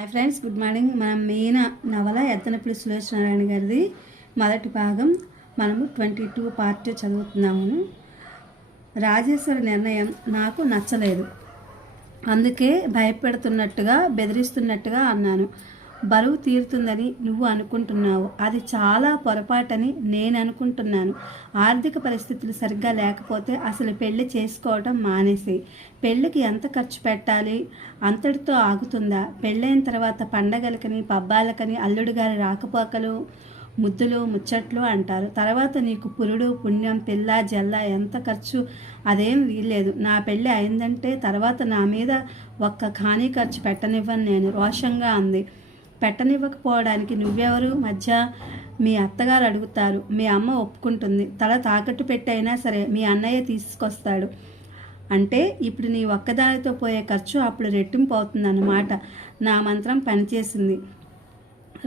Hi friends, good morning. మనం main నవల ఎత్తనపల్లి సులోచనారాయణ గారిది మొదటి భాగం మనము 22 పార్ట్ చదువుతున్నాము. రాజేశ్వరి నిర్ణయం నాకు నచ్చలేదు. అందుకే భయపెడుతున్నట్టుగా బెదిరిస్తున్నట్టుగా అన్నాను. బరువు తీరుతుందని నువ్వు అనుకుంటున్నావు, అది చాలా పొరపాటని నేను అనుకుంటున్నాను. ఆర్థిక పరిస్థితులు సరిగ్గా లేకపోతే అసలు పెళ్లి చేసుకోవడం మానేసి. పెళ్ళికి ఎంత ఖర్చు పెట్టాలి? అంతటితో ఆగుతుందా? పెళ్ళైన తర్వాత పండగలకని పబ్బాలకని అల్లుడు గారి రాకపోకలు, ముద్దులు ముచ్చట్లు అంటారు. తర్వాత నీకు పురుడు పుణ్యం పిల్ల జల్ల ఎంత ఖర్చు అదేం వీల్లేదు. నా పెళ్ళి అయిందంటే తర్వాత నా మీద ఒక్క ఖానీ ఖర్చు పెట్టనివ్వను నేను, రోషంగా అంది. పెట్టనివ్వకపోవడానికి నువ్వెవరు? మధ్య మీ అత్తగారు అడుగుతారు, మీ అమ్మ ఒప్పుకుంటుంది, తల తాకట్టు పెట్టైనా సరే మీ అన్నయ్య తీసుకొస్తాడు. అంటే ఇప్పుడు నీ ఒక్కదానితో పోయే ఖర్చు అప్పుడు రెట్టింపు అవుతుందన్నమాట. నా మంత్రం పనిచేసింది.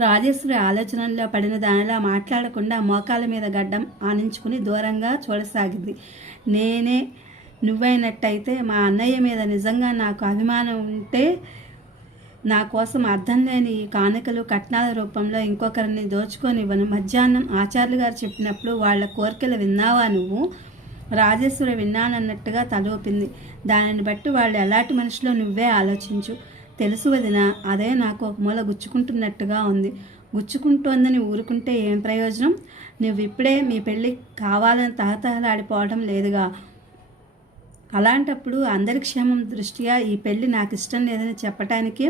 రాజేశ్వరి ఆలోచనల్లో పడిన దానిలా మాట్లాడకుండా మోకాల మీద గడ్డం ఆనించుకుని దూరంగా చూడసాగింది. నేనే నువ్వైనట్టయితే మా అన్నయ్య మీద నిజంగా నాకు అభిమానం ఉంటే నా కోసం అర్థం లేని ఈ కానుకలు కట్నాల రూపంలో ఇంకొకరిని దోచుకొనివ్వను. మధ్యాహ్నం ఆచార్యులు గారు చెప్పినప్పుడు వాళ్ళ కోరికలు విన్నావా నువ్వు? రాజేశ్వరి విన్నానన్నట్టుగా తలూపింది. దానిని బట్టి వాళ్ళు ఎలాంటి మనుషులో నువ్వే ఆలోచించు. తెలుసు వదిన, అదే నాకు ఒక మూల గుచ్చుకుంటున్నట్టుగా ఉంది. గుచ్చుకుంటోందని ఊరుకుంటే ఏం ప్రయోజనం? నువ్వు ఇప్పుడే మీ పెళ్ళి కావాలని తహతహలాడిపోవడం లేదుగా. అలాంటప్పుడు అందరి క్షేమం దృష్ట్యా ఈ పెళ్ళి నాకు ఇష్టం లేదని చెప్పటానికి,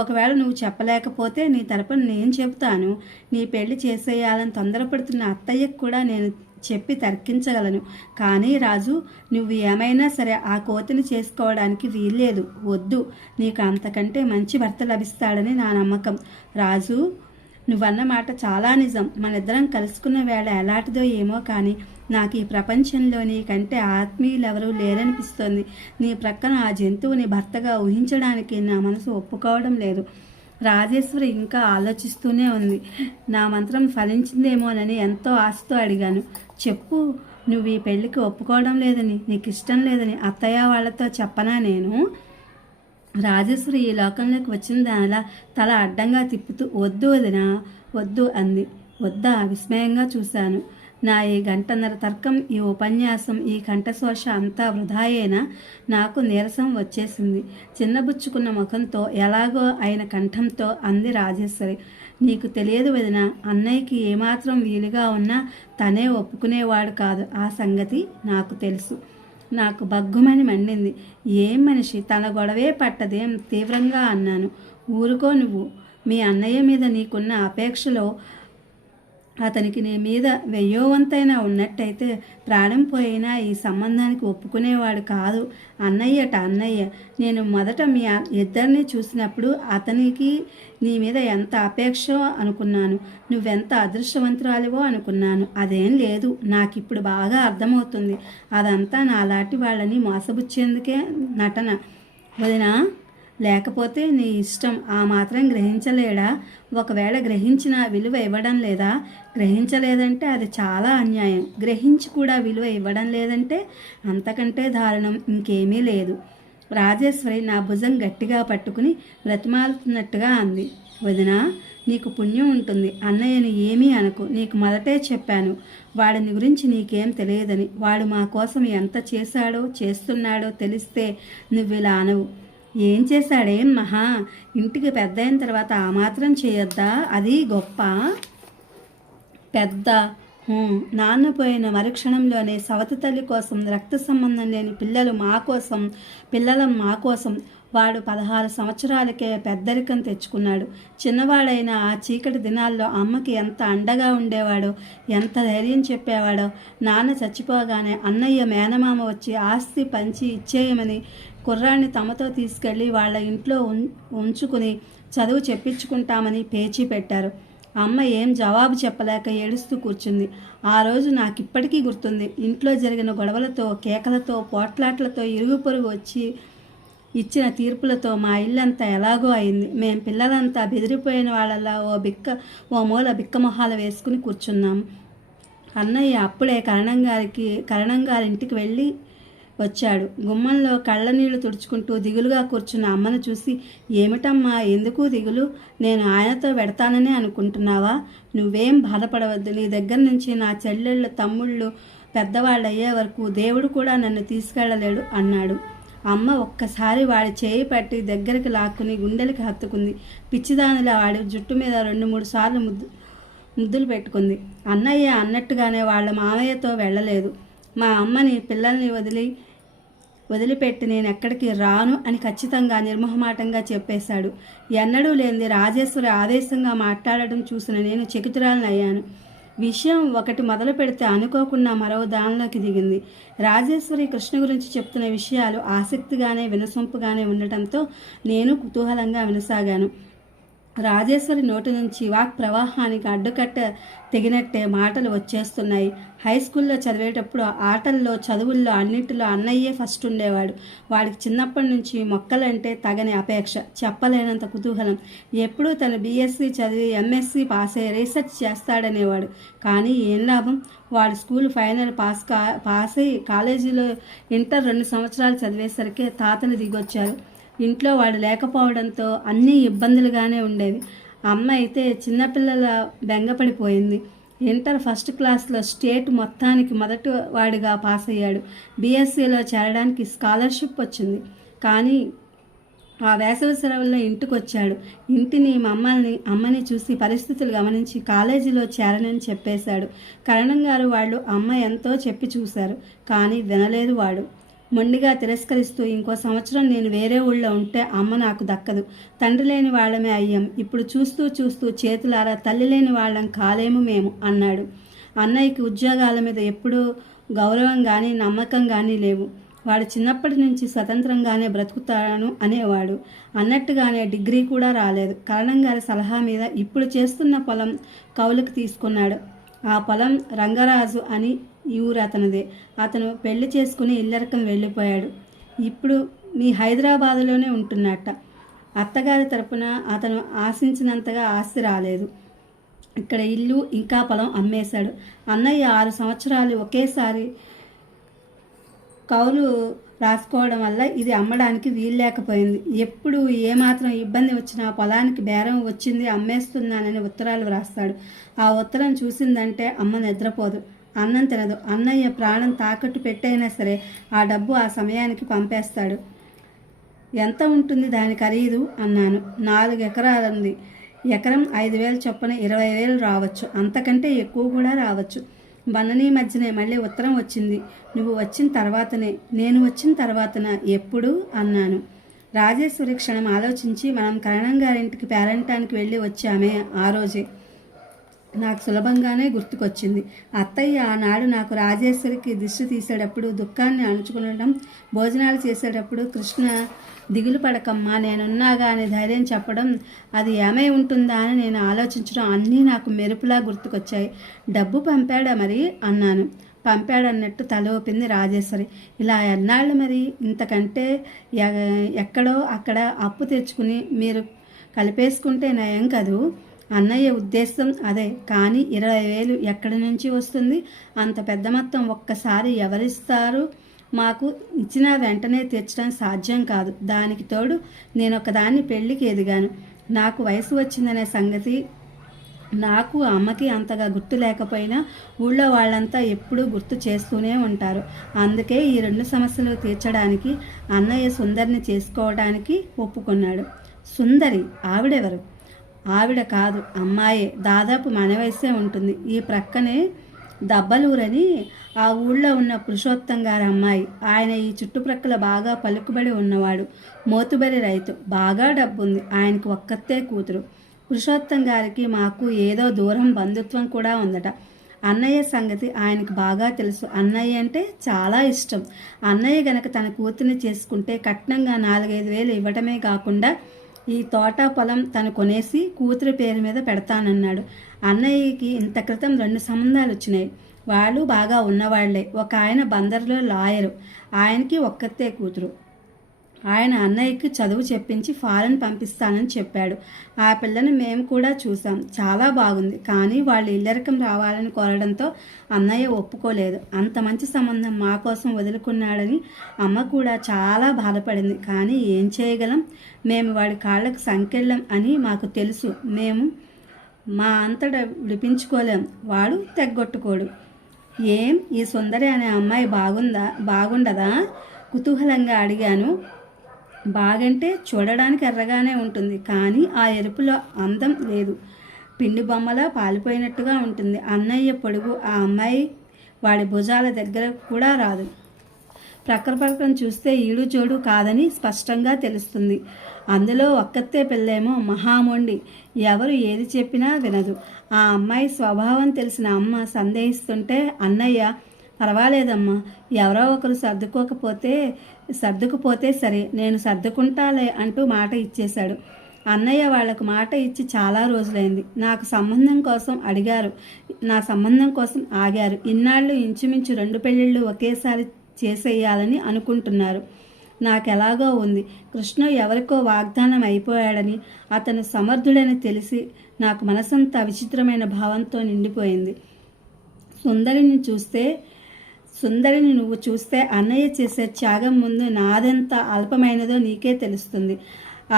ఒకవేళ నువ్వు చెప్పలేకపోతే నీ తరపున నేను చెబుతాను. నీ పెళ్లి చేసేయాలని తొందరపడుతున్న అత్తయ్యకు కూడా నేను చెప్పి తర్కించగలను. కానీ రాజు, నువ్వు ఏమైనా సరే ఆ కోతిని చేసుకోవడానికి వీల్లేదు. వద్దు. నీకు అంతకంటే మంచి భర్త లభిస్తాడని నా నమ్మకం. రాజు, నువ్వన్న మాట చాలా నిజం. మనిద్దరం కలుసుకున్న వేళ ఎలాంటిదో ఏమో కానీ నాకు ఈ ప్రపంచంలో నీకంటే ఆత్మీయులెవరూ లేరనిపిస్తోంది. నీ ప్రక్కన ఆ జంతువుని భర్తగా ఊహించడానికి నా మనసు ఒప్పుకోవడం లేదు. రాజేశ్వరి ఇంకా ఆలోచిస్తూనే ఉంది. నా మంత్రం ఫలించిందేమోనని ఎంతో ఆశతో అడిగాను. చెప్పు, నువ్వు ఈ పెళ్ళికి ఒప్పుకోవడం లేదని, నీకు ఇష్టం లేదని అత్తయ్య వాళ్ళతో చెప్పనా నేను? రాజేశ్వరి ఈ లోకంలోకి వచ్చిన దానిలా తల అడ్డంగా తిప్పుతూ వద్దు వదినా, వద్దు అంది. వద్దా? విస్మయంగా చూశాను. నా ఈ గంటన్నర తర్కం, ఈ ఉపన్యాసం, ఈ కంఠశోష అంతా వృధాయేనా? నాకు నీరసం వచ్చేసింది. చిన్నబుచ్చుకున్న ముఖంతో ఎలాగో అయిన కంఠంతో అంది రాజేశ్వరి. నీకు తెలియదు వదిన, అన్నయ్యకి ఏమాత్రం వీలుగా ఉన్నా తనే ఒప్పుకునేవాడు కాదు. ఆ సంగతి నాకు తెలుసు. నాకు బగ్గుమని మండింది. ఏం మనిషి, తన గొడవే పట్టదేం? తీవ్రంగా అన్నాను. ఊరుకో నువ్వు. మీ అన్నయ్య మీద నీకున్న అపేక్షలో అతనికి నీ మీద వెయ్యోవంతైనా ఉన్నట్టయితే ప్రాణం పోయినా ఈ సంబంధానికి ఒప్పుకునేవాడు కాదు. అన్నయ్యట అన్నయ్య. నేను మొదట మీ ఇద్దరిని చూసినప్పుడు అతనికి నీ మీద ఎంత అపేక్ష అనుకున్నాను. నువ్వెంత అదృష్టవంతురాలివో అనుకున్నాను. అదేం లేదు. నాకిప్పుడు బాగా అర్థమవుతుంది. అదంతా నాలాంటి వాళ్ళని మోసబుచ్చేందుకే నటన వదినా. లేకపోతే నీ ఇష్టం. ఆ మాత్రం గ్రహించలేడా? ఒకవేళ గ్రహించిన విలువ ఇవ్వడం లేదా? గ్రహించలేదంటే అది చాలా అన్యాయం. గ్రహించి కూడా విలువ ఇవ్వడం లేదంటే అంతకంటే దారుణం ఇంకేమీ లేదు. రాజేశ్వరి నా భుజం గట్టిగా పట్టుకుని బ్రతిమాలుతున్నట్టుగా అంది. వదినా, నీకు పుణ్యం ఉంటుంది. అన్నయ్యని ఏమీ అనకు. నీకు మొదటే చెప్పాను, వాడిని గురించి నీకేం తెలియదని. వాడు మా కోసం ఎంత చేశాడో చేస్తున్నాడో తెలిస్తే నువ్విలా అనవు. ఏం చేశాడేం మహా? ఇంటికి పెద్ద అయిన తర్వాత ఆ మాత్రం చేయొద్దా? అది గొప్ప. పెద్ద నాన్న పోయిన మరుక్షణంలోనే సవతి తల్లి కోసం, రక్త సంబంధం లేని పిల్లలు మా కోసం, పిల్లలం మా కోసం వాడు 16 సంవత్సరాలకే పెద్దరికం తెచ్చుకున్నాడు. చిన్నవాడైన ఆ చీకటి దినాల్లో అమ్మకి ఎంత అండగా ఉండేవాడో, ఎంత ధైర్యం చెప్పేవాడో. నాన్న చచ్చిపోగానే అన్నయ్య మేనమామ వచ్చి ఆస్తి పంచి ఇచ్చేయమని కుర్రాన్ని తమతో తీసుకెళ్ళి వాళ్ళ ఇంట్లో ఉంచుకుని చదువు చెప్పించుకుంటామని పేచీ పెట్టారు. అమ్మ ఏం జవాబు చెప్పలేక ఏడుస్తూ కూర్చుంది. ఆ రోజు నాకు ఇప్పటికీ గుర్తుంది. ఇంట్లో జరిగిన గొడవలతో, కేకలతో, పోట్లాట్లతో, ఇరుగు పొరుగు వచ్చి ఇచ్చిన తీర్పులతో మా ఇల్లంతా ఎలాగో అయింది. మేం పిల్లలంతా బెదిరిపోయిన వాళ్ళలా ఓ మూల బిక్కమొహాలు వేసుకుని కూర్చున్నాం. అన్నయ్య అప్పుడే కరణం గారింటికి వెళ్ళి వచ్చాడు. గుమ్మంలో కళ్ళనీళ్లు తుడుచుకుంటూ దిగులుగా కూర్చున్న అమ్మను చూసి, ఏమిటమ్మా ఎందుకు దిగులు? నేను ఆయనతో పెడతానని అనుకుంటున్నావా? నువ్వేం బాధపడవద్దు. నీ దగ్గర నుంచి నా చెల్లెళ్ళు తమ్ముళ్ళు పెద్దవాళ్ళు అయ్యే వరకు దేవుడు కూడా నన్ను తీసుకెళ్ళలేడు అన్నాడు. అమ్మ ఒక్కసారి వాడి చేయి పట్టి దగ్గరికి లాక్కుని గుండెలకి హత్తుకుంది. పిచ్చిదానిలా వాడి జుట్టు మీద 2-3 సార్లు ముద్దులు పెట్టుకుంది. అన్నయ్య అన్నట్టుగానే వాళ్ళ మామయ్యతో వెళ్ళలేదు. మా అమ్మని పిల్లల్ని వదిలిపెట్టి నేను ఎక్కడికి రాను అని ఖచ్చితంగా నిర్మోహమాటంగా చెప్పేశాడు. ఎన్నడూ లేనిది రాజేశ్వరి ఆవేశంగా మాట్లాడటం చూసిన నేను చకితురాలని అయ్యాను. విషయం ఒకటి మొదలు పెడితే అనుకోకుండా మరో దానిలోకి దిగింది. రాజేశ్వరి కృష్ణ గురించి చెప్తున్న విషయాలు ఆసక్తిగానే వినసొంపుగానే ఉండటంతో నేను కుతూహలంగా వినసాగాను. రాజేశ్వరి నోటి నుంచి వాక్ ప్రవాహానికి అడ్డుకట్ట తెగినట్టే మాటలు వచ్చేస్తున్నాయి. హై స్కూల్లో చదివేటప్పుడు ఆటల్లో చదువుల్లో అన్నింటిలో అన్నయ్యే ఫస్ట్ ఉండేవాడు. వాడికి చిన్నప్పటి నుంచి మొక్కలంటే తగని అపేక్ష, చెప్పలేనంత కుతూహలం. ఎప్పుడూ తను బీఎస్సీ చదివి ఎంఎస్సీ పాస్ అయ్యి రీసెర్చ్ చేస్తాడనేవాడు. కానీ ఏం లాభం? వాడు స్కూల్ ఫైనల్ పాస్ అయ్యి కాలేజీలో ఇంటర్ 2 సంవత్సరాలు చదివేసరికి తాతను దిగొచ్చారు. ఇంట్లో వాడు లేకపోవడంతో అన్నీ ఇబ్బందులుగానే ఉండేవి. అమ్మ అయితే చిన్నపిల్లల బెంగపడిపోయింది. ఇంటర్ ఫస్ట్ క్లాస్లో స్టేట్ మొత్తానికి మొదటి వాడిగా పాస్ అయ్యాడు. బీఎస్సీలో చేరడానికి స్కాలర్షిప్ వచ్చింది. కానీ ఆ వేసవి సెలవుల్లో ఇంటికి వచ్చాడు. ఇంటిని అమ్మని చూసి పరిస్థితులు గమనించి కాలేజీలో చేరనని చెప్పేశాడు. కరణం గారు వాళ్ళు అమ్మ ఎంతో చెప్పి చూశారు. కానీ వినలేదు వాడు. మొండిగా తిరస్కరిస్తూ, ఇంకో సంవత్సరం నేను వేరే ఊళ్ళో ఉంటే అమ్మ నాకు దక్కదు. తండ్రి లేని వాళ్ళమే అయ్యాం. ఇప్పుడు చూస్తూ చేతులారా తల్లి లేని వాళ్ళం కాలేము మేము అన్నాడు. అన్నయ్యకి ఉద్యోగాల మీద ఎప్పుడూ గౌరవం కానీ నమ్మకం కానీ లేవు. వాడు చిన్నప్పటి నుంచి స్వతంత్రంగానే బ్రతుకుతాను అనేవాడు. అన్నట్టుగానే డిగ్రీ కూడా రాలేదు. కరణం గారి సలహా మీద ఇప్పుడు చేస్తున్న పొలం కౌలుకు తీసుకున్నాడు. ఆ పొలం రంగరాజు అని ఈ ఊరు అతనిదే. అతను పెళ్లి చేసుకుని ఇల్లరకం వెళ్ళిపోయాడు. ఇప్పుడు మీ హైదరాబాదులోనే ఉంటున్నట్ట. అత్తగారి తరపున అతను ఆశించినంతగా ఆస్తి రాలేదు. ఇక్కడ ఇల్లు ఇంకా పొలం అమ్మేశాడు. అన్నయ్య 6 సంవత్సరాలు ఒకేసారి కౌలు రాసుకోవడం వల్ల ఇది అమ్మడానికి వీల్లేకపోయింది. ఎప్పుడు ఏమాత్రం ఇబ్బంది వచ్చినా పొలానికి బేరం వచ్చింది అమ్మేస్తున్నానని ఉత్తరాలు వ్రాస్తాడు. ఆ ఉత్తరం చూసిందంటే అమ్మ నిద్రపోదు, అన్నం తినదు. అన్నయ్య ప్రాణం తాకట్టు పెట్టైనా సరే ఆ డబ్బు ఆ సమయానికి పంపేస్తాడు. ఎంత ఉంటుంది దాని ఖరీదు అన్నాను. 4 ఎకరాలుంది. ఎకరం 5,000 చొప్పున 20,000 రావచ్చు, అంతకంటే ఎక్కువ కూడా రావచ్చు. బన్ననీ మధ్యనే మళ్ళీ ఉత్తరం వచ్చింది. నువ్వు వచ్చిన తర్వాతనే. నేను వచ్చిన తర్వాతన ఎప్పుడు అన్నాను. రాజేశ్వరి క్షణం ఆలోచించి, మనం కరణం గారింటికి పేరంటానికి వెళ్ళి వచ్చామే ఆ రోజే. నాకు సులభంగానే గుర్తుకొచ్చింది. అత్తయ్య ఆనాడు నాకు రాజేశ్వరికి దిష్టి తీసేటప్పుడు, దుఃఖాన్ని అణుచుకునడం, భోజనాలు చేసేటప్పుడు కృష్ణ దిగులు పడకమ్మా నేనున్నాగా అని ధైర్యం చెప్పడం, అది ఏమై ఉంటుందా అని నేను ఆలోచించడం అన్నీ నాకు మెరుపులా గుర్తుకొచ్చాయి. డబ్బు పంపాడా మరి అన్నాను. పంపాడన్నట్టు తల ఊపింది రాజేశ్వరి. ఇలా ఎన్నాళ్ళు మరి? ఇంతకంటే ఎక్కడో అక్కడ అప్పు తెచ్చుకుని మీరు కలిపేసుకుంటే నయం కదూ. అన్నయ్య ఉద్దేశం అదే. కానీ 20,000 ఎక్కడి నుంచి వస్తుంది? అంత పెద్ద మొత్తం ఒక్కసారి ఎవరిస్తారు? మాకు ఇచ్చిన వెంటనే తెచ్చడం సాధ్యం కాదు. దానికి తోడు నేను ఒకదాన్ని పెళ్లికి ఎదిగాను. నాకు వయసు వచ్చిందనే సంగతి నాకు అమ్మకి అంతగా గుర్తు లేకపోయినా ఊళ్ళో వాళ్ళంతా ఎప్పుడూ గుర్తు చేస్తూనే ఉంటారు. అందుకే ఈ 2 సమస్యలు తీర్చడానికి అన్నయ్య సుందరిని చేసుకోవడానికి ఒప్పుకున్నాడు. సుందరి? ఆవిడెవరు? ఆవిడ కాదు, అమ్మాయే. దాదాపు మన వయసే ఉంటుంది. ఈ ప్రక్కనే దబ్బలూరని ఆ ఊళ్ళో ఉన్న పురుషోత్తం గారి అమ్మాయి. ఆయన ఈ చుట్టుప్రక్కల బాగా పలుకుబడి ఉన్నవాడు. మోతుబరి రైతు. బాగా డబ్బుంది. ఆయనకు ఒక్కతే కూతురు. పురుషోత్తం గారికి మాకు ఏదో దూరం బంధుత్వం కూడా ఉందట. అన్నయ్య సంగతి ఆయనకు బాగా తెలుసు. అన్నయ్య అంటే చాలా ఇష్టం. అన్నయ్య గనక తన కూతుర్ని చేసుకుంటే కట్నంగా 4-5 వేలు ఇవ్వటమే కాకుండా ఈ తోట పొలం తను కొనేసి కూతురి పేరు మీద పెడతానన్నాడు. అన్నయ్యకి ఇంత క్రితం 2 సంబంధాలు వచ్చినాయి. వాళ్ళు బాగా ఉన్నవాళ్లే. ఒక ఆయన బందర్లో లాయరు. ఆయనకి ఒక్కతే కూతురు. ఆయన అన్నయ్యకి చదువు చెప్పించి ఫారెన్ పంపిస్తానని చెప్పాడు. ఆ పిల్లని మేము కూడా చూసాం, చాలా బాగుంది. కానీ వాళ్ళు ఇల్లరికం రావాలని కోరడంతో అన్నయ్య ఒప్పుకోలేదు. అంత మంచి సంబంధం మా కోసం వదులుకున్నాడని అమ్మ కూడా చాలా బాధపడింది. కానీ ఏం చేయగలం, మేము వాడి కాళ్ళకు సంకెళ్ళం అని మాకు తెలుసు. మేము మా అంతటా విడిపించుకోలేం, వాడు తెగ్గొట్టుకోడు. ఏం ఈ సుందరి అనే అమ్మాయి బాగుండదా? కుతూహలంగా అడిగాను. బాగంటే చూడడానికి ఎర్రగానే ఉంటుంది, కానీ ఆ ఎరుపులో అందం లేదు. పిండి బొమ్మలా పాలిపోయినట్టుగా ఉంటుంది. అన్నయ్య పొడుగు, ఆ అమ్మాయి వాడి భుజాల దగ్గర కూడా రాదు. ప్రక్కన చూస్తే ఈడు జోడు కాదని స్పష్టంగా తెలుస్తుంది. అందులో ఒక్కతే పిల్లేమో మహామొండి, ఎవరు ఏది చెప్పినా వినదు. ఆ అమ్మాయి స్వభావం తెలిసిన అమ్మ సందేహిస్తుంటే అన్నయ్య, పర్వాలేదమ్మా, ఎవరో ఒకరు సర్దుకుపోతే సరే, నేను సర్దుకుంటాలే అంటూ మాట ఇచ్చేశాడు. అన్నయ్య వాళ్లకు మాట ఇచ్చి చాలా రోజులైంది. నాకు సంబంధం కోసం అడిగారు, నా సంబంధం కోసం ఆగారు. ఇన్నాళ్ళు ఇంచుమించు 2 పెళ్ళిళ్ళు ఒకేసారి చేసేయాలని అనుకుంటున్నారు. నాకెలాగో ఉంది, కృష్ణ ఎవరికో వాగ్దానం అయిపోయాడని, అతను సమర్థుడని తెలిసి నాకు మనసంతా విచిత్రమైన భావంతో నిండిపోయింది. సుందరిని నువ్వు చూస్తే అన్నయ్య చేసే త్యాగం ముందు నాదెంత అల్పమైనదో నీకే తెలుస్తుంది.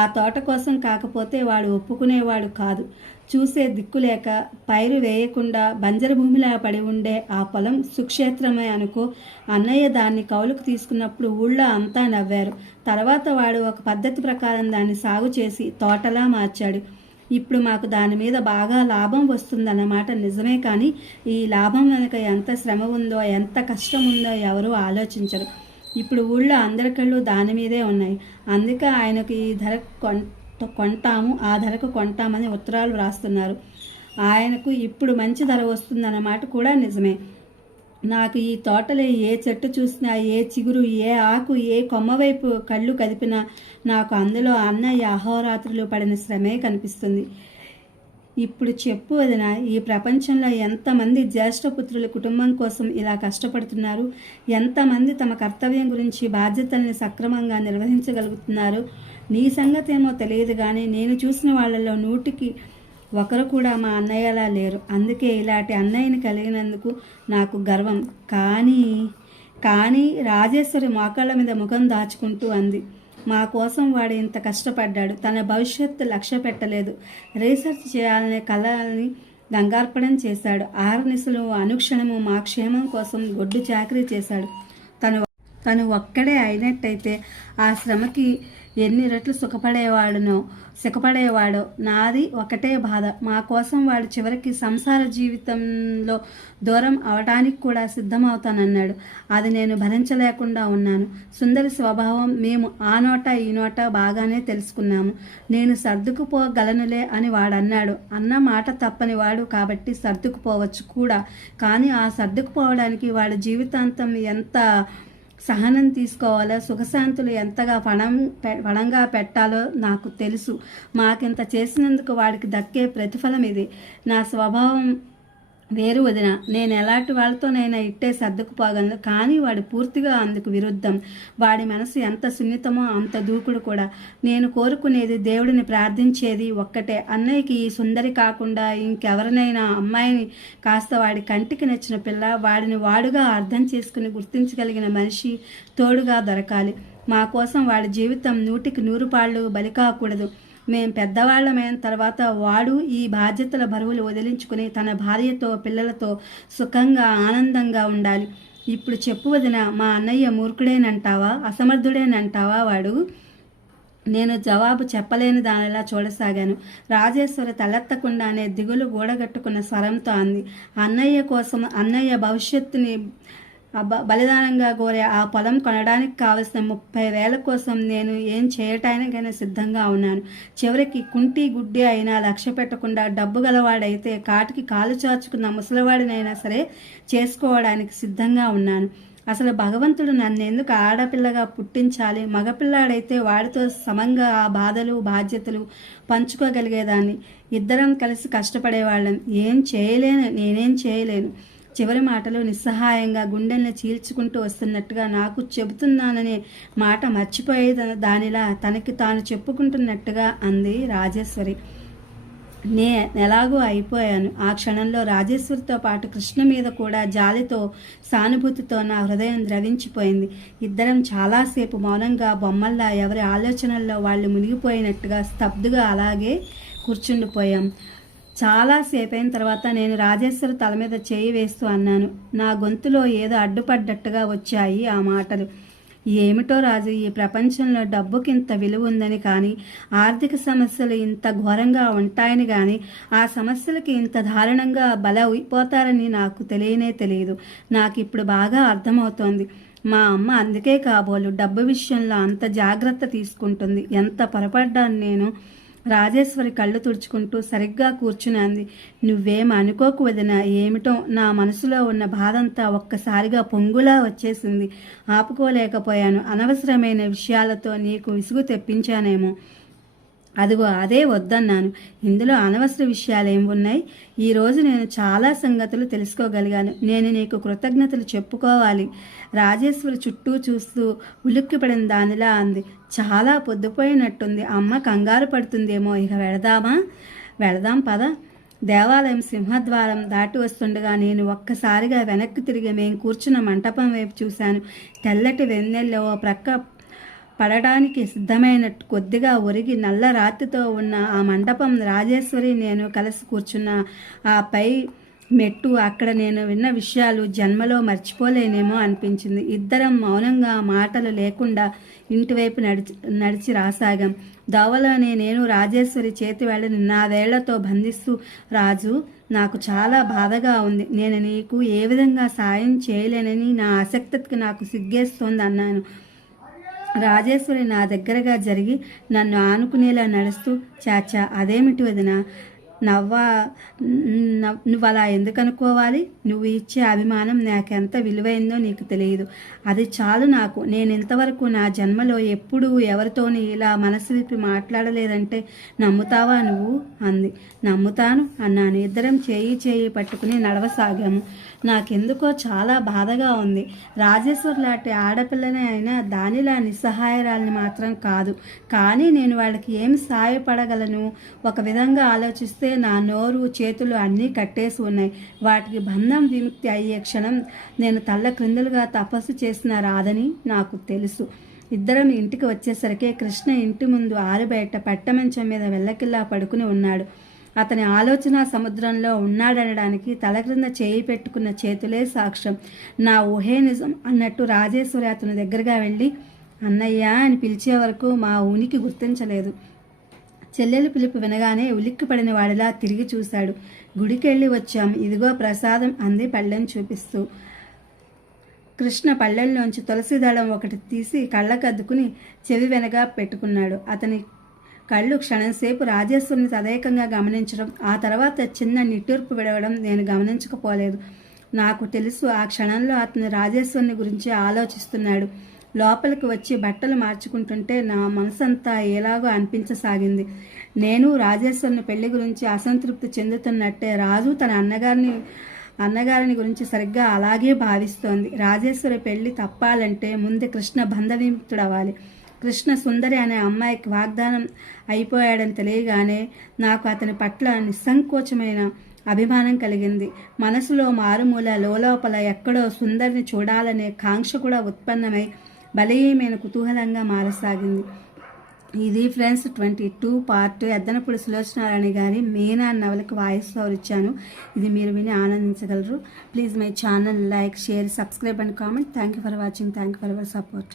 ఆ తోట కోసం కాకపోతే వాడు ఒప్పుకునేవాడు కాదు. చూసే దిక్కులేక పైరు వేయకుండా బంజరు భూమిలా పడి ఉండే ఆ పొలం సుక్షేత్రమే అనుకో. అన్నయ్య దాన్ని కౌలుకు తీసుకున్నప్పుడు ఊళ్ళో అంతా నవ్వారు. తర్వాత వాడు ఒక పద్ధతి ప్రకారం దాన్ని సాగు చేసి తోటలా మార్చాడు. ఇప్పుడు మాకు దాని మీద బాగా లాభం వస్తుందన్నమాట నిజమే, కానీ ఈ లాభం వెనుక ఎంత శ్రమ ఉందో, ఎంత కష్టం ఉందో ఎవరూ ఆలోచించరు. ఇప్పుడు ఊళ్ళో అందరి కళ్ళు దాని మీదే ఉన్నాయి. అందుకే ఆయనకు ఈ ధర కొంటాము, ఆ ధరకు కొంటామని ఉత్తరాలు వ్రాస్తున్నారు. ఆయనకు ఇప్పుడు మంచి ధర వస్తుందన్నమాట కూడా నిజమే. నాకు ఈ తోటలో ఏ చెట్టు చూసినా, ఏ చిగురు, ఏ ఆకు, ఏ కొమ్మ వైపు కళ్ళు కదిపినా నాకు అందులో అన్నయ్య అహోరాత్రులు పడిన శ్రమే కనిపిస్తుంది. ఇప్పుడు చెప్పు వదిన, ఈ ప్రపంచంలో ఎంతమంది జ్యేష్ఠపుత్రుల కుటుంబం కోసం ఇలా కష్టపడుతున్నారు? ఎంతమంది తమ కర్తవ్యం గురించి బాధ్యతల్ని సక్రమంగా నిర్వహించగలుగుతున్నారు? నీ సంగతి ఏమో తెలియదు, కానీ నేను చూసిన వాళ్ళలో 100కి 1 కూడా మా అన్నయ్యలా లేరు. అందుకే ఇలాంటి అన్నయ్యని కలిగినందుకు నాకు గర్వం. కానీ రాజేశ్వరి మోకాళ్ళ మీద ముఖం దాచుకుంటూ అంది, మా కోసం వాడు ఇంత కష్టపడ్డాడు, తన భవిష్యత్తు లక్ష్య పెట్టలేదు, రీసెర్చ్ చేయాలనే కళని గంగార్పణం చేశాడు, ఆహర్నిశలు అనుక్షణము మా క్షేమం కోసం గొడ్డు చాకరీ చేశాడు. తను ఒక్కడే అయినట్టయితే ఆ శ్రమకి ఎన్ని రెట్లు సుఖపడేవాడో. నాది ఒకటే బాధ, మా కోసం వాడు చివరికి సంసార జీవితంలో దూరం అవటానికి కూడా సిద్ధమవుతానన్నాడు. అది నేను భరించలేకుండా ఉన్నాను. సుందరి స్వభావం మేము ఆ నోట ఈ నోట బాగానే తెలుసుకున్నాము. నేను సర్దుకుపోగలనులే అని వాడన్నాడు. అన్న మాట తప్పని వాడు కాబట్టి సర్దుకుపోవచ్చు కూడా. కానీ ఆ సర్దుకుపోవడానికి వాడి జీవితాంతం ఎంత సహనం తీసుకోవాలో, సుఖశాంతులు ఎంతగా పణంగా పెట్టాలో నాకు తెలుసు. మాకింత చేసినందుకు వాడికి దక్కే ప్రతిఫలం ఇది. నా స్వభావం వేరు వదిన, నేను ఎలాంటి వాళ్ళతోనైనా ఇట్టే సర్దుకుపోగలను. కానీ వాడు పూర్తిగా అందుకు విరుద్ధం. వాడి మనసు ఎంత సున్నితమో అంత దూకుడు కూడా. నేను కోరుకునేది, దేవుడిని ప్రార్థించేది ఒక్కటే, అన్నయ్యకి ఈ సుందరి కాకుండా ఇంకెవరినైనా అమ్మాయిని కాస్త వాడి కంటికి నచ్చిన పిల్ల, వాడిని వాడుగా అర్థం చేసుకుని గుర్తించగలిగిన మనిషి తోడుగా దొరకాలి. మా కోసం వాడి జీవితం 100కి 100 పాళ్ళు బలి కాకూడదు. మేం పెద్దవాళ్ళమైన తర్వాత వాడు ఈ బాధ్యతల బరువులు వదిలించుకుని తన భార్యతో పిల్లలతో సుఖంగా ఆనందంగా ఉండాలి. ఇప్పుడు చెప్పు వదిన, మా అన్నయ్య మూర్ఖుడేనంటావా, అసమర్థుడేనంటావా వాడు? నేను జవాబు చెప్పలేని దానిలా చూడసాగాను. రాజేశ్వరి తలెత్తకుండానే దిగులు గూడగట్టుకున్న స్వరంతో అంది, అన్నయ్య కోసం, అన్నయ్య భవిష్యత్తుని బలిదానంగా కోరే ఆ పొలం కొనడానికి కావలసిన 30,000 కోసం నేను ఏం చేయటానికైనా సిద్ధంగా ఉన్నాను. చివరికి కుంటి గుడ్డి అయినా లక్ష్య పెట్టకుండా డబ్బు గలవాడైతే కాటికి కాలు చాచుకున్న ముసలివాడినైనా సరే చేసుకోవడానికి సిద్ధంగా ఉన్నాను. అసలు భగవంతుడు నన్నెందుకు ఆడపిల్లగా పుట్టించాలి? మగపిల్లాడైతే వాడితో సమంగా ఆ బాధలు బాధ్యతలు పంచుకోగలిగేదాన్ని. ఇద్దరం కలిసి కష్టపడేవాళ్ళం. నేనేం చేయలేను. చివరి మాటలు నిస్సహాయంగా గుండెల్ని చీల్చుకుంటూ వస్తున్నట్టుగా నాకు చెబుతున్నాననే మాట మర్చిపోయే దానిలా తనకి తాను చెప్పుకుంటున్నట్టుగా అంది రాజేశ్వరి. ఎలాగో అయిపోయాను. ఆ క్షణంలో రాజేశ్వరితో పాటు కృష్ణ మీద కూడా జాలితో సానుభూతితో నా హృదయం ద్రవించిపోయింది. ఇద్దరం చాలాసేపు మౌనంగా బొమ్మల్లా ఎవరి ఆలోచనల్లో వాళ్ళు మునిగిపోయినట్టుగా స్తబ్దుగా అలాగే కూర్చుండిపోయాం. చాలాసేపు అయిన తర్వాత నేను రాజేశ్వరి తల మీద చేయి వేస్తూ అన్నాను. నా గొంతులో ఏదో అడ్డుపడ్డట్టుగా వచ్చాయి ఆ మాటలు. ఏమిటో రాజు, ఈ ప్రపంచంలో డబ్బుకి ఇంత విలువ ఉందని కానీ, ఆర్థిక సమస్యలు ఇంత ఘోరంగా ఉంటాయని కానీ, ఆ సమస్యలకి ఇంత దారుణంగా బలైపోతారని నాకు తెలియదు. నాకు ఇప్పుడు బాగా అర్థమవుతోంది. మా అమ్మ అందుకే కాబోలు డబ్బు విషయంలో అంత జాగ్రత్త తీసుకుంటుంది. ఎంత పొరపడ్డాను నేను. రాజేశ్వరి కళ్ళు తుడుచుకుంటూ సరిగ్గా కూర్చునంది. నువ్వేం అనుకోకు వదినా, ఏమిటో నా మనసులో ఉన్న బాధంతా ఒక్కసారిగా పొంగులా వచ్చేసింది. ఆపుకోలేకపోయాను. అనవసరమైన విషయాలతో నీకు విసుగు తెప్పించానేమో. అదిగో అదే వద్దన్నాను. ఇందులో అనవసర విషయాలు ఏమి ఉన్నాయి? ఈరోజు నేను చాలా సంగతులు తెలుసుకోగలిగాను. నేను నీకు కృతజ్ఞతలు చెప్పుకోవాలి. రాజేశ్వరి చుట్టూ చూస్తూ ఉలిక్కిపడిన దానిలా అంది. చాలా పొద్దుపోయినట్టుంది. అమ్మ కంగారు పడుతుందేమో. ఇక వెళదాం పద. దేవాలయం సింహద్వారం దాటి వస్తుండగా నేను ఒక్కసారిగా వెనక్కి తిరిగి మేము కూర్చున్న మంటపం వైపు చూశాను. తెల్లటి వెన్నెల్లో ఓ ప్రక్క పడడానికి సిద్ధమైనట్టు కొద్దిగా ఒరిగి నల్ల రాతితో ఉన్న ఆ మండపం, రాజేశ్వరి నేను కలిసి కూర్చున్న ఆ పై మెట్టు, అక్కడ నేను విన్న విషయాలు జన్మలో మర్చిపోలేనేమో అనిపించింది. ఇద్దరం మౌనంగా మాటలు లేకుండా ఇంటివైపు నడిచి రాసాగాం. దోవలోనే నేను రాజేశ్వరి చేతి వేళ్ళని నా వేళ్లతో బంధిస్తూ, రాజు, నాకు చాలా బాధగా ఉంది. నేను నీకు ఏ విధంగా సాయం చేయలేనని నా ఆసక్తికి నాకు సిగ్గేస్తోంది అన్నాను. రాజేశ్వరి నా దగ్గరగా జరిగి నన్ను ఆనుకునేలా నడుస్తూ, చాచా అదేమిటి వదిన, నువ్వు అలా ఎందుకు అనుకోవాలి? నువ్వు ఇచ్చే అభిమానం నాకెంత విలువైందో నీకు తెలియదు. అది చాలు నాకు. నేను ఇంతవరకు నా జన్మలో ఎప్పుడూ ఎవరితోని ఇలా మనసు విప్పి మాట్లాడలేదంటే నమ్ముతావా నువ్వు? అంది. నమ్ముతాను అన్నాను. ఇద్దరం చేయి పట్టుకుని నడవసాగాము. నాకెందుకో చాలా బాధగా ఉంది. రాజేశ్వర్ లాంటి ఆడపిల్లనే అయినా దానిలా నిస్సహాయరాలని మాత్రం కాదు. కానీ నేను వాళ్ళకి ఏం సాయపడగలను? ఒక విధంగా ఆలోచిస్తే నా నోరు చేతులు అన్నీ కట్టేసి ఉన్నాయి. వాటికి బంధం విముక్తి అయ్యే క్షణం నేను తల్ల క్రిందులుగా తపస్సు చేసిన రాదని నాకు తెలుసు. ఇద్దరం ఇంటికి వచ్చేసరికి కృష్ణ ఇంటి ముందు ఆరుబయట పట్టమంచం మీద వెల్లకిల్లా పడుకుని ఉన్నాడు. అతని ఆలోచన సముద్రంలో ఉన్నాడనడానికి తల క్రింద చేయి పెట్టుకున్న చేతులే సాక్ష్యం. నా ఊహే నిజం అన్నట్టు రాజేశ్వరి అతని దగ్గరగా వెళ్ళి అన్నయ్య అని పిలిచే వరకు మా ఊనికి గుర్తించలేదు. చెల్లెలు పిలుపు వినగానే ఉలిక్కిపడిన వాడిలా తిరిగి చూశాడు. గుడికెళ్ళి వచ్చాం, ఇదిగో ప్రసాదం అంది పళ్ళెం చూపిస్తూ. కృష్ణ పళ్ళెల్లోంచి తులసి దళం ఒకటి తీసి కళ్ళకద్దుకుని చెవి వెనగా పెట్టుకున్నాడు. అతని కళ్ళు క్షణంసేపు రాజేశ్వరిని తదేకంగా గమనించడం, ఆ తర్వాత చిన్న నిట్టూర్పు విడవడం నేను గమనించకపోలేదు. నాకు తెలుసు ఆ క్షణంలో అతను రాజేశ్వరిని గురించి ఆలోచిస్తున్నాడు. లోపలికి వచ్చి బట్టలు మార్చుకుంటుంటే నా మనసంతా ఎలాగో అనిపించసాగింది. నేను రాజేశ్వరిని పెళ్లి గురించి అసంతృప్తి చెందుతున్నట్టే రాజు తన అన్నగారిని గురించి సరిగ్గా అలాగే భావిస్తోంది. రాజేశ్వరి పెళ్లి తప్పాలంటే ముందు కృష్ణ బంధవిముక్తుడవ్వాలి. కృష్ణ సుందరి అనే అమ్మాయికి వాగ్దానం అయిపోయాడని తెలియగానే నాకు అతని పట్ల నిస్సంకోచమైన అభిమానం కలిగింది. మనసులో మారుమూల లోపల ఎక్కడో సుందరిని చూడాలనే కాంక్ష కూడా ఉత్పన్నమై బలీయమైన కుతూహలంగా మారసాగింది. ఇది ఫ్రెండ్స్ 22 పార్ట్ ఎద్దనపూడి సులోచనారాణి గారి మీనా నవలకు వాయిస్ ఓవర్ ఇచ్చాను. ఇది మీరు విని ఆనందించగలరు. Please my channel like, share, subscribe and comment. Thank you for watching. Thank you for your support.